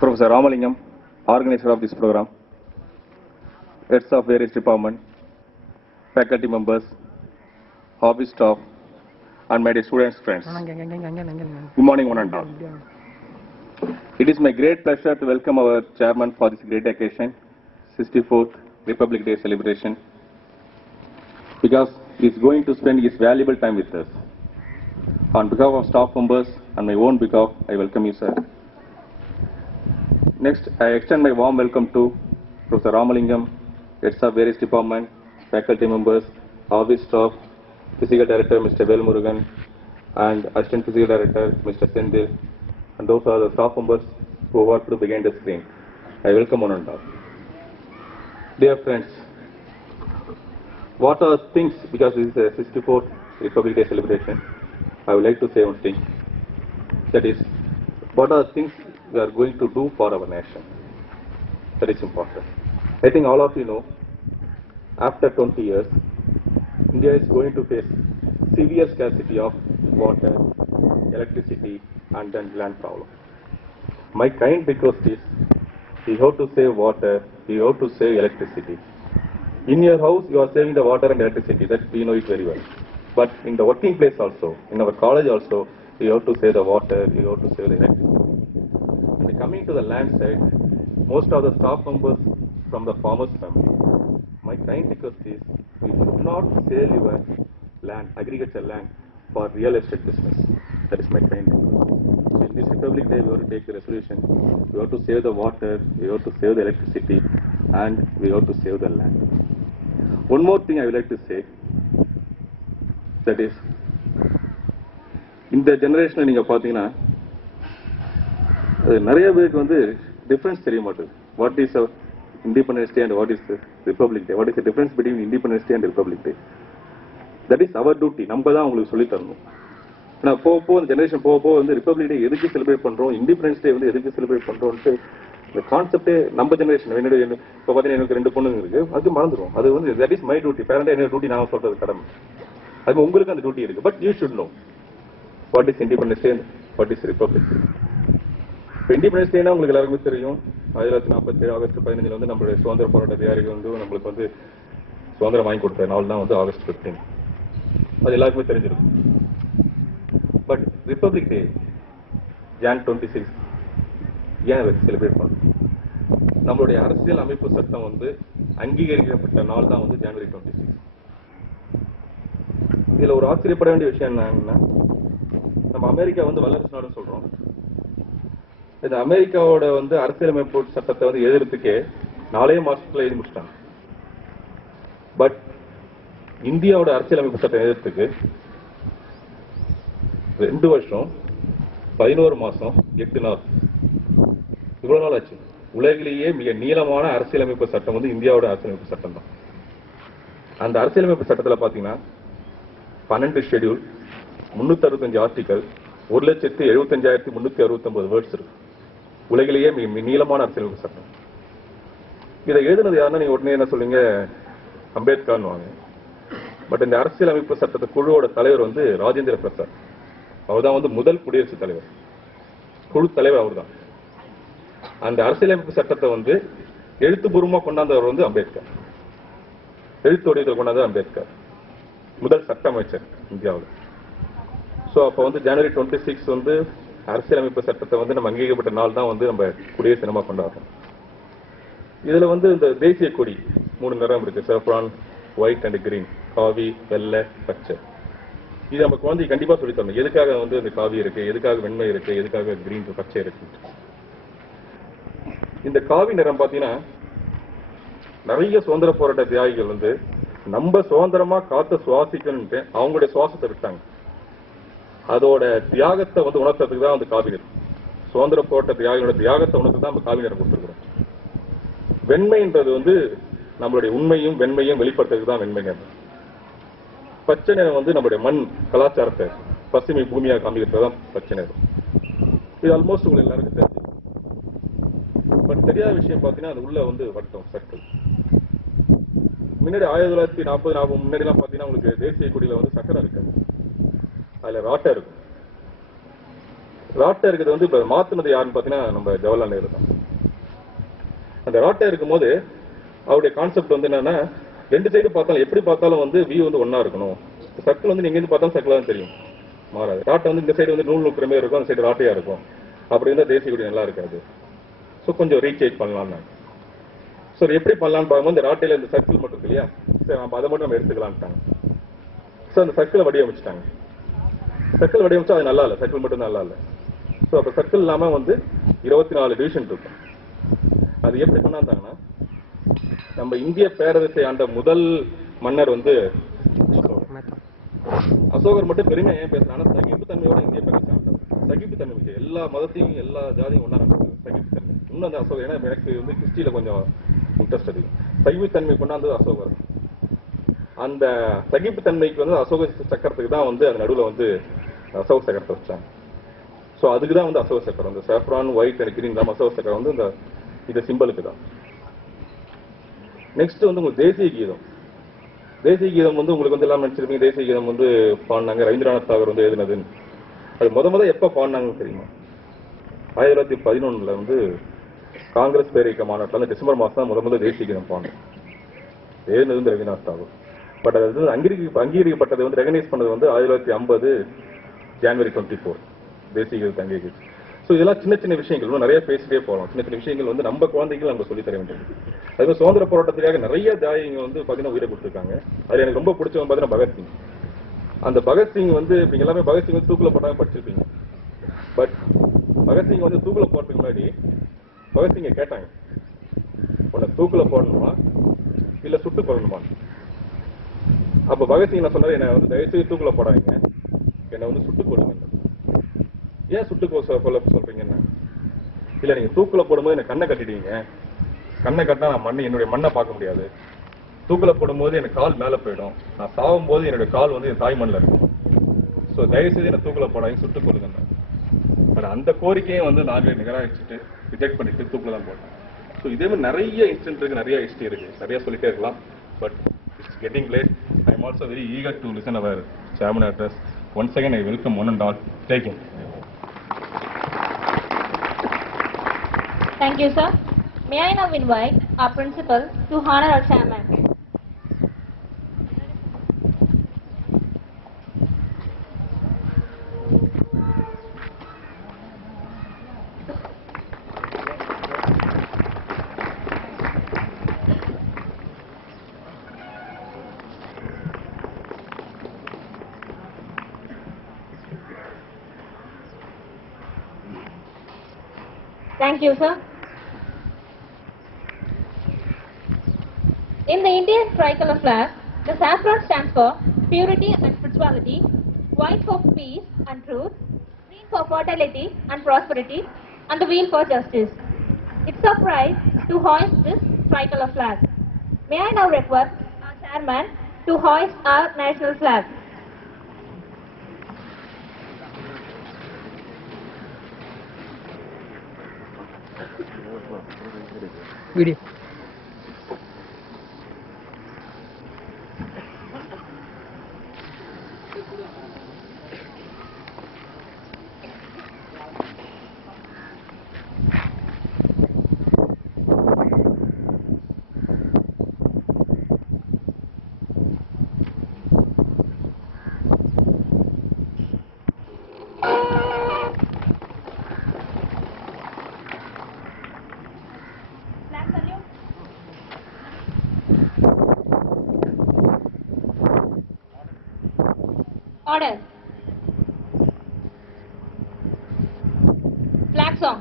Professor Ramalingam, organizer of this program, heads of various departments, faculty members, office staff, and my dear students, friends. Good morning, one and all. It is my great pleasure to welcome our chairman for this great occasion, 64th Republic Day celebration, because he is going to spend his valuable time with us. On behalf of staff members and my own behalf, I welcome you, sir. Next, I extend my warm welcome to Professor Ramalingam, heads of various departments, faculty members, office staff, Physical Director Mr. Velmurugan, and Assistant Physical Director Mr. Sendil, and those are the staff members who worked behind the screen. I welcome one and all. Dear friends, what are things, because this is a 64th Republic Day celebration, I would like to say one thing. That is, what are things we are going to do for our nation? That is important. I think all of you know, after 20 years, India is going to face severe scarcity of water, electricity, and then land problem. My kind request is, we have to save water, we have to save electricity. In your house, you are saving the water and electricity, that we know it very well. But in the working place also, in our college also, we have to save the water, we have to save the electricity. And coming to the land side, most of the staff members from the farmers' family. My kind request is, you should not sell your land, agriculture land, for real estate business. That is my kind request. So in this Republic Day, we have to take the resolution. We have to save the water, we have to save the electricity, and we have to save the land. One more thing I would like to say, that is, இந்த ஜெனரேஷனில் நீங்கள் பார்த்தீங்கன்னா நிறைய பேருக்கு வந்து difference தெரிய மாட்டேது. What is independence day and what is republic day, what is the difference between independence day and republic day. That is our duty. நம்ம தான் உங்களுக்கு சொல்லித் தரணும். ஆனால் போக அந்த ஜெனரேஷன் போக வந்து ரிப்பப்ளிக் டே எதுக்கு செலிப்ரேட் பண்ணுறோம், இண்டிபெண்டன்ஸ் டே வந்து எதுக்கு செலிப்ரேட் பண்ணுறோன்ட்டு இந்த கான்செப்டே நம்ம ஜெனரேஷன். என்னுடைய இப்போ பார்த்தீங்கன்னா எனக்கு 2 பொண்ணுங்க இருக்குது, அது மறந்துடும். அது வந்து தட் இஸ் மை டியூட்டி. பேரண்டாக என்னோட டியூட்டி நான் சொல்கிறது கடமை. அது உங்களுக்கு அந்த டியூட்டி இருக்குது. But you should know what is independence Day, what is republic Day. இப்போ இண்டிபெண்டன்ஸ் டேனா உங்களுக்கு எல்லாருக்குமே தெரியும். 1947 ஆகஸ்ட் 15 வந்து நம்மளுடைய சுதந்திர போராட்ட தியாகிகள் வந்து நம்மளுக்கு வந்து சுதந்திரம் வாங்கி கொடுத்த நாள் தான் வந்து ஆகஸ்ட் 15. அது எல்லாருக்குமே தெரிஞ்சிருக்கும். பட் ரிப்பப்ளிக் டே Jan 26 ஏன் அதை செலிப்ரேட் பண்ணுறோம்? நம்மளுடைய அரசியல் அமைப்பு சட்டம் வந்து அங்கீகரிக்கப்பட்ட நாள் தான் வந்து January 26. இதில் ஒரு ஆச்சரியப்பட வேண்டிய விஷயம் என்னன்னா, நம்ம அமெரிக்கா வந்து வல்லரசு நாடுன்னு சொல்றோம். இந்த அமெரிக்காவோட வந்து அரசியலமைப்பு சட்டத்தை வந்து எழுதுறதுக்கே 4 மாசத்துல எழுதி முடிச்சிட்டாங்க. பட் இந்தியாவோட அரசியலமைப்பு சட்டம் எழுதுறதுக்கு 2 வருஷம் 11 மாசம் 8 நாள், இவ்வளவு நாள் ஆச்சு. உலகிலேயே மிக நீளமான அரசியலமைப்பு சட்டம் வந்து இந்தியாவோட அரசியலமைப்பு சட்டம் தான். அந்த அரசியலமைப்பு சட்டத்தில் பார்த்தீங்கன்னா 12 ஷெட்யூல், 365 ஆர்டிகல், 1,75,369 வேர்ட்ஸ் இருக்கு. உலகிலேயே மிக நீளமான அரசியலமைப்பு சட்டம். இதை எழுதுனது யாருன்னா நீங்க உடனே என்ன சொல்லுங்க, அம்பேத்கர்னு வாங்க. பட் இந்த அரசியலமைப்பு சட்டத்தை குழுவோட தலைவர் வந்து ராஜேந்திர பிரசாத். அவர் தான் வந்து முதல் குடியரசுத் தலைவர். குழு தலைவர் அவர் தான். அந்த அரசியலமைப்பு சட்டத்தை வந்து எழுத்துப்பூர்வமா கொண்டாந்தவர் வந்து அம்பேத்கர். எழுத்து வடிவத்தில் கொண்டாந்தது அம்பேத்கர், முதல் சட்ட அமைச்சர் இந்தியாவில். ஸோ அப்போ வந்து January 26 வந்து அரசியலமைப்பு சட்டத்தை வந்து நம்ம அங்கீகரிக்கப்பட்ட நாள் தான் வந்து நம்ம குடியரசு தினமாக கொண்டாடுறோம். இதில் வந்து இந்த தேசிய கொடி 3 நிறம் இருக்கு, சேஃப்ரான், ஒயிட் அண்ட் கிரீன், காவி, வெள்ளை, பச்சை. இது நம்ம குழந்தைக்கு கண்டிப்பாக சொல்லி தரணும். எதுக்காக வந்து இந்த காவி இருக்கு, எதுக்காக வெண்மை இருக்கு, எதுக்காக கிரீன் பச்சை இருக்கு. இந்த காவி நிறம் பார்த்தீங்கன்னா நிறைய சுதந்திர போராட்ட தியாகிகள் வந்து நம்ம சுதந்திரமா காத்த சுவாசிக்கணும்ட்டு அவங்களுடைய சுவாசத்தை விட்டாங்க. அதோட தியாகத்தை வந்து உணர்த்துறதுக்கு தான் வந்து காவி நிறம். சுதந்திர போராட்ட தியாகிகளோட தியாகத்தை உணர்த்து தான் நம்ம காவி நிறம் கொடுத்துருக்கிறோம். வெண்மைன்றது வந்து நம்மளுடைய உண்மையும் வெண்மையும் வெளிப்படுத்துறதுக்கு தான் வெண்மை நிறம். பச்சை நிறம் வந்து நம்மளுடைய மண் கலாச்சாரத்தை பசுமை பூமியாக காமிக்கிறது தான் பச்சை நிறம். இது ஆல்மோஸ்ட் உங்களுக்கு எல்லாருக்கும் தெரியும். பட் தெரியாத விஷயம் பார்த்தீங்கன்னா அது உள்ள வந்து வட்டம் சர்க்கிள். முன்னாடி 1940 முன்னாடிலாம் பார்த்தீங்கன்னா உங்களுக்கு தேசிய கொடியில வந்து சக்கரம் இருக்காது, அதுல ராட்டை இருக்கும். ராட்டை இருக்கிறது வந்து இப்போ மாற்றினது யாருன்னு பார்த்தீங்கன்னா நம்ம ஜவஹர்லால் நேரு தான். அந்த ராட்டை இருக்கும்போது அவருடைய கான்செப்ட் வந்து என்னன்னா, ரெண்டு சைடு பார்த்தாலும் எப்படி பார்த்தாலும் வந்து வியூ வந்து ஒன்றா இருக்கணும். சர்க்கிள் வந்து நீங்கள் எங்கேருந்து பார்த்தாலும் சர்க்கிளாக தான் தெரியும், மாறாது. ராட்டை வந்து இந்த சைடு வந்து நூல் நூக்கிற மாதிரி இருக்கும், அந்த சைடு ராட்டையாக இருக்கும். அப்படி இருந்தால் தேசிய கொடி நல்லா இருக்காது. ஸோ கொஞ்சம் ரீசேஞ்ச் பண்ணலாம்னு. ஸோ எப்படி பண்ணலான்னு பார்க்கும்போது இந்த ராட்டையில் இந்த சர்க்கிள் மட்டும் இருக்கு இல்லையா, சரி நம்ம அதை மட்டும் நம்ம எடுத்துக்கலான்ட்டாங்க. ஸோ அந்த சர்க்கிளை வடிவமைச்சிட்டாங்க. சர்க்கிள் வடிவமைச்சா அது நல்லா இல்லை, சர்க்கிள் மட்டும் நல்லா இல்லை. ஸோ அப்போ சர்க்கிள் இல்லாமல் வந்து 24 டிவிஷன் இருக்கும். அது எப்படி கொண்டாந்தாங்கன்னா, நம்ம இந்திய பேரரசை ஆண்ட முதல் மன்னர் வந்து அசோகர் மட்டும் பெருமையா ஏன் பேசுறாங்கன்னா, சகிப்பு தன்மையோட இந்திய பேரரசை ஆண்டவர். சகிப்பு தன்மை மிக்க எல்லா மதத்தையும் எல்லா ஜாதியும் ஒன்றா நடந்தது. சகிப்பு தன்மை இன்னும் அந்த அசோகர், ஏன்னா எனக்கு வந்து ஹிஸ்டரியில கொஞ்சம் இன்ட்ரெஸ்ட் அதிகம். சகிப்பு தன்மை கொண்டாந்தது அசோகர். அந்த சகிப்பு தன்மைக்கு வந்து அசோக சக்கரத்துக்கு தான் வந்து அந்த நடுவில் வந்து அசோக சக்கரத்தை வச்சாங்க. ஸோ அதுக்கு தான் வந்து அசோக சக்கரம், இந்த சாஃப்ரான் ஒயிட் அண்ட் கிரீன் தான் அசோக சக்கரம் வந்து இந்த சிம்பலுக்கு தான். நெக்ஸ்ட் வந்து உங்களுக்கு தேசிய கீதம். தேசிய கீதம் வந்து உங்களுக்கு வந்து எல்லாம் நினைச்சிருப்பீங்க, தேசிய கீதம் வந்து பாடினாங்க ரவீந்திரநாத் தாகூர் வந்து எழுதினதுன்னு. அது முத எப்போ பாடினாங்கன்னு தெரியுமா? 1911 வந்து காங்கிரஸ் பேரியக்க மாநாட்டில் வந்து டிசம்பர் மாதம் தான் முதல்ல தேசிய கீதம் பாடினோம். எழுதினது வந்து ரவீந்திரநாத் தாகூர். பட் அது வந்து அங்கீகரிக்கப்பட்டது வந்து ரெகனைஸ் பண்ணது வந்து 1950 ஜனவரி 24 தேசிய கீதத்தை அங்கீகரிச்சு. ஸோ இதெல்லாம் சின்ன சின்ன விஷயங்கள், இன்னும் நிறைய பேசிட்டே போகலாம். சின்ன சின்ன விஷயங்கள் வந்து நம்ம குழந்தைகள் நம்ம சொல்லித்தர வேண்டியது. அதுமாதிரி சுதந்திர போராட்டத்துக்காக நிறைய தியாகிங்க வந்து பார்த்தீங்கன்னா உயிரை கொடுத்துருக்காங்க. அது எனக்கு ரொம்ப பிடிச்சவங்க பார்த்தீங்கன்னா பகத்சிங். அந்த பகத்சிங் வந்து நீங்கள் எல்லாமே பகத்சிங் வந்து தூக்கில் போட்டாங்க படிச்சிருப்பீங்க. பட் பகத்சிங் வந்து தூக்கில் போடுறதுக்கு முன்னாடி பகத்சிங்கை கேட்டாங்க, உன்னை தூக்கில் போடணுமா இல்லை சுட்டு கொள்ளணுமா? அப்போ பகத்சிங் நான் சொன்னார், என்னை வந்து தயவுசெய்து தூக்கில் போடாதீங்க, என்னை வந்து சுட்டுக் கொள்ளுங்க. ஏன் சுட்டு கொல்ல சொல்றீங்கன்னா, இல்ல நீங்க தூக்குல போடும்போது எனக்கு கண்ணை கட்டிடுவீங்க, கண்ணை கட்டினா நான் என்னுடைய மண்ணை பார்க்க முடியாது, தூக்குல போடும்போது எனக்கு கால் மேல போயிடும், நான் சாகும் போது என்னுடைய கால் வந்து என் தாய் மண்ணில் இருக்கும். ஸோ தயவுசெய்து என்ன தூக்குல போடாங்க, சுட்டுக் கொள்ளுங்க. பட் அந்த கோரிக்கையை வந்து நாங்கள் நிகராச்சிட்டு ரிஜெக்ட் பண்ணிட்டு தூக்குல தான் போட்டோம். ஸோ இதே மாதிரி நிறைய இன்சிடென்ட் இருக்கு, நிறைய ஹிஸ்டரி இருக்கு, நிறைய சொல்லிட்டே இருக்கலாம். But it's getting late. I am also very eager to listen our chairman address. Once again, I welcome one and all. Take it. Thank you, sir. May I now invite our principal to honor our chairman. Thank you, sir. In the Indian tricolor flag, the saffron stands for purity and spirituality, white for peace and truth, green for fertility and prosperity, and the wheel for justice. It's our pride to hoist this tricolor flag. May I now request our chairman to hoist our national flag. Video. Order. Flag song.